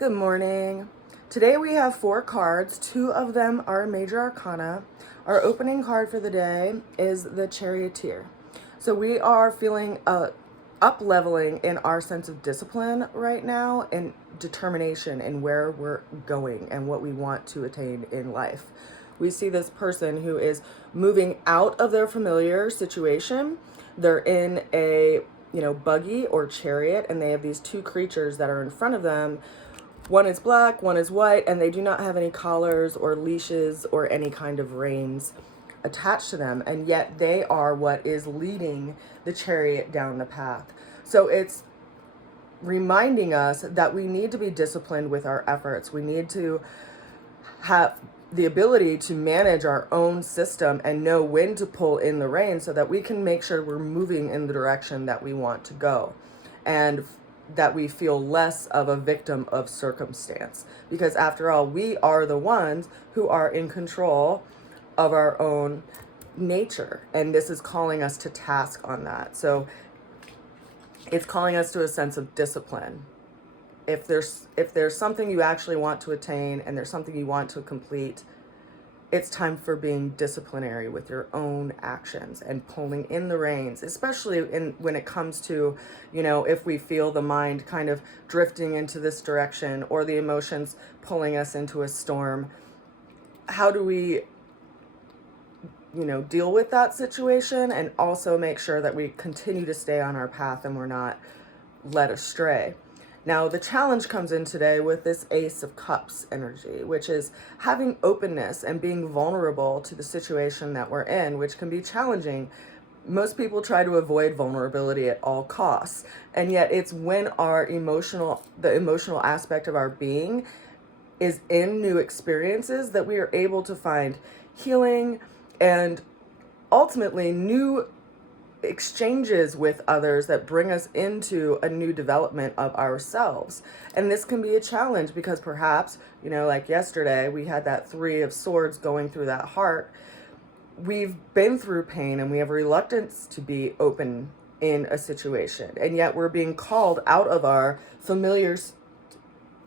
Good morning. Today we have 4 cards. 2 of them are major arcana. Our opening card for the day is the Charioteer. So we are feeling up leveling in our sense of discipline right now and determination in where we're going and what we want to attain in life. We see this person who is moving out of their familiar situation. They're in a buggy or chariot, and they have these 2 creatures that are in front of them. One is black, one is white, and they do not have any collars or leashes or any kind of reins attached to them. And yet they are what is leading the chariot down the path. So it's reminding us that we need to be disciplined with our efforts. We need to have the ability to manage our own system and know when to pull in the reins so that we can make sure we're moving in the direction that we want to go. And that we feel less of a victim of circumstance, because after all, we are the ones who are in control of our own nature, and this is calling us to task on that. So it's calling us to a sense of discipline. If there's something you actually want to attain and there's something you want to complete, it's time for being disciplinary with your own actions and pulling in the reins, especially when it comes to, if we feel the mind kind of drifting into this direction or the emotions pulling us into a storm. How do we, deal with that situation and also make sure that we continue to stay on our path and we're not led astray? Now, the challenge comes in today with this Ace of Cups energy, which is having openness and being vulnerable to the situation that we're in, which can be challenging. Most people try to avoid vulnerability at all costs. And yet it's when the emotional aspect of our being is in new experiences that we are able to find healing and ultimately new exchanges with others that bring us into a new development of ourselves. And this can be a challenge because perhaps, like yesterday, we had that 3 of Swords going through that heart. We've been through pain and we have reluctance to be open in a situation. And yet we're being called out of our familiar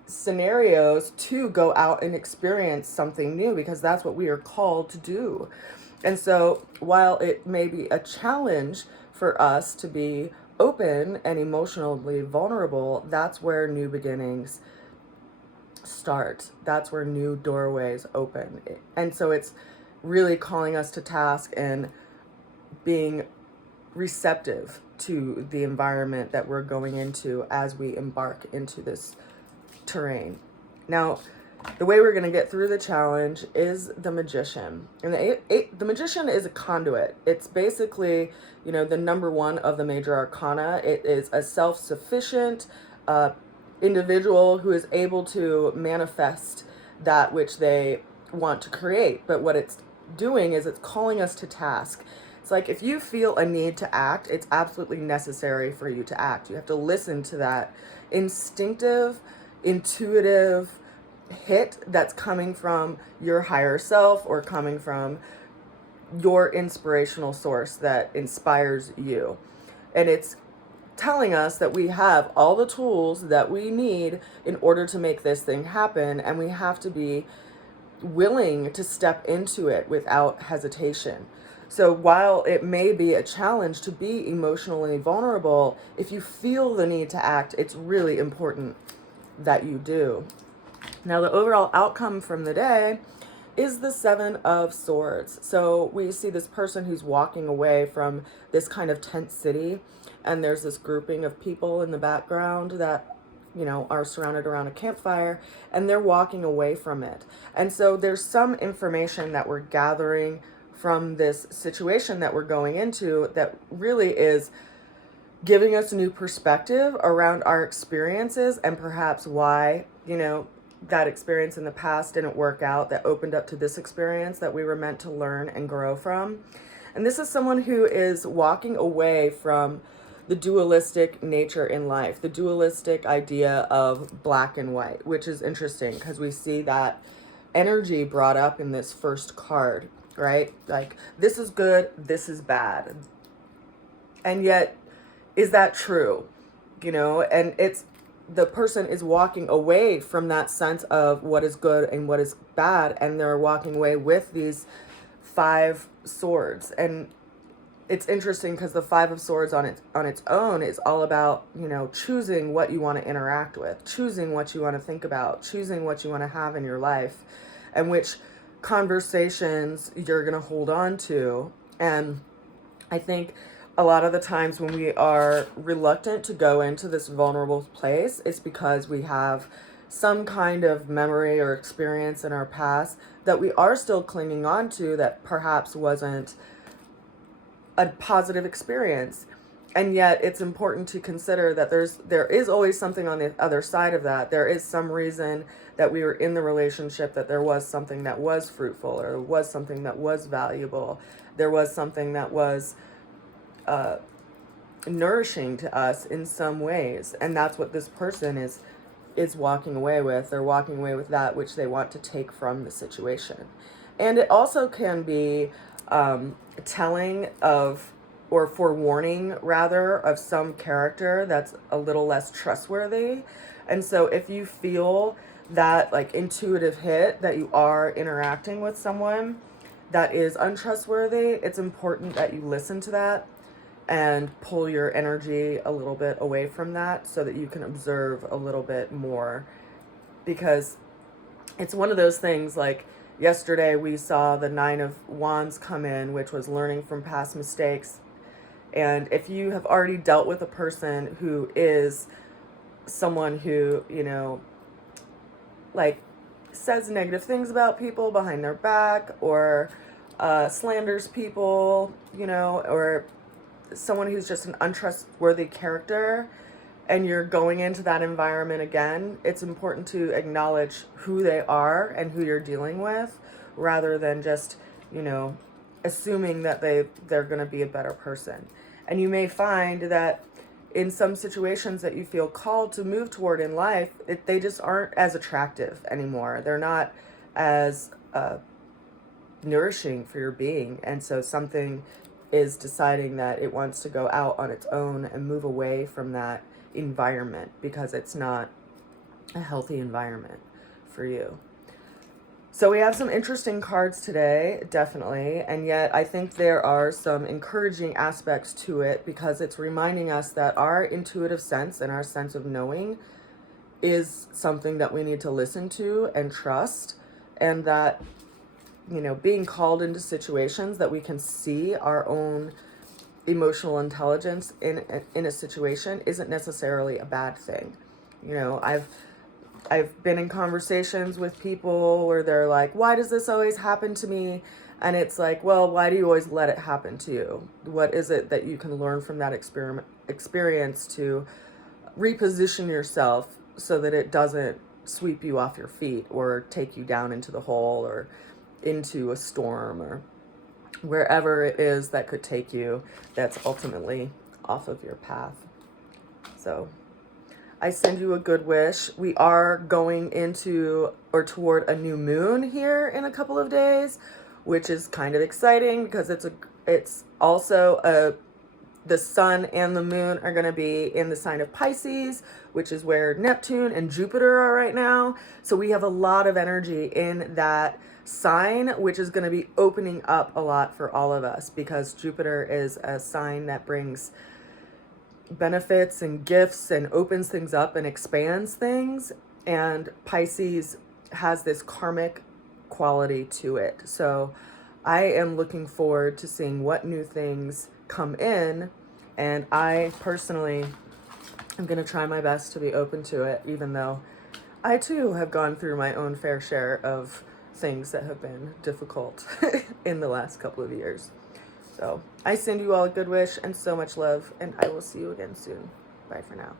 scenarios to go out and experience something new, because that's what we are called to do. And so while it may be a challenge for us to be open and emotionally vulnerable, that's where new beginnings start. That's where new doorways open. And so it's really calling us to task and being receptive to the environment that we're going into as we embark into this terrain. Now, the way we're going to get through the challenge is the Magician. And the Magician is a conduit. It's basically, the number 1 of the major arcana. It is a self-sufficient individual who is able to manifest that which they want to create. But what it's doing is it's calling us to task. It's like if you feel a need to act, it's absolutely necessary for you to act. You have to listen to that instinctive, intuitive hit that's coming from your higher self or coming from your inspirational source that inspires you. And it's telling us that we have all the tools that we need in order to make this thing happen, and we have to be willing to step into it without hesitation. So while it may be a challenge to be emotionally vulnerable, if you feel the need to act, it's really important that you do. Now, the overall outcome from the day is the 7 of Swords. So we see this person who's walking away from this kind of tent city, and there's this grouping of people in the background that, are surrounded around a campfire, and they're walking away from it. And so there's some information that we're gathering from this situation that we're going into that really is giving us a new perspective around our experiences and perhaps why, that experience in the past didn't work out, that opened up to this experience that we were meant to learn and grow from. And this is someone who is walking away from the dualistic nature in life, the dualistic idea of black and white, which is interesting because we see that energy brought up in this first card, right? Like, this is good, this is bad. And yet, is that true? And it's the person is walking away from that sense of what is good and what is bad, and they're walking away with these 5 swords. And it's interesting because the 5 of Swords on its own is all about, you know, choosing what you want to interact with, choosing what you want to think about, choosing what you want to have in your life, and which conversations you're going to hold on to. And I think a lot of the times when we are reluctant to go into this vulnerable place, it's because we have some kind of memory or experience in our past that we are still clinging on to that perhaps wasn't a positive experience. And yet it's important to consider that there is always something on the other side of that. There is some reason that we were in the relationship, that there was something that was fruitful, or there was something that was valuable. There was something that was nourishing to us in some ways. And that's what this person is walking away with. They're walking away with that which they want to take from the situation. And it also can be telling of, or forewarning rather, of some character that's a little less trustworthy. And so if you feel that like intuitive hit that you are interacting with someone that is untrustworthy, it's important that you listen to that and pull your energy a little bit away from that so that you can observe a little bit more. Because it's one of those things, like yesterday we saw the 9 of Wands come in, which was learning from past mistakes. And if you have already dealt with a person who is someone who, you know, like says negative things about people behind their back, or slanders people, you know, or someone who's just an untrustworthy character, and you're going into that environment again, it's important to acknowledge who they are and who you're dealing with, rather than just, you know, assuming that they're going to be a better person. And you may find that in some situations that you feel called to move toward in life, they just aren't as attractive anymore. They're not as nourishing for your being. And so something is deciding that it wants to go out on its own and move away from that environment, because it's not a healthy environment for you. So we have some interesting cards today, definitely, and yet I think there are some encouraging aspects to it, because it's reminding us that our intuitive sense and our sense of knowing is something that we need to listen to and trust, and that, you know, being called into situations that we can see our own emotional intelligence in a situation isn't necessarily a bad thing. You know, I've been in conversations with people where they're like, why does this always happen to me? And it's like, well, why do you always let it happen to you? What is it that you can learn from that experience to reposition yourself so that it doesn't sweep you off your feet or take you down into the hole or into a storm or wherever it is that could take you, that's ultimately off of your path. So I send you a good wish. We are going into or toward a new moon here in a couple of days, which is kind of exciting because it's also the sun and the moon are going to be in the sign of Pisces, which is where Neptune and Jupiter are right now. So we have a lot of energy in that sign, which is going to be opening up a lot for all of us, because Jupiter is a sign that brings benefits and gifts and opens things up and expands things, and Pisces has this karmic quality to it. So I am looking forward to seeing what new things come in, and I personally am going to try my best to be open to it, even though I too have gone through my own fair share of things that have been difficult in the last couple of years. So I send you all a good wish and so much love, and I will see you again soon. Bye for now.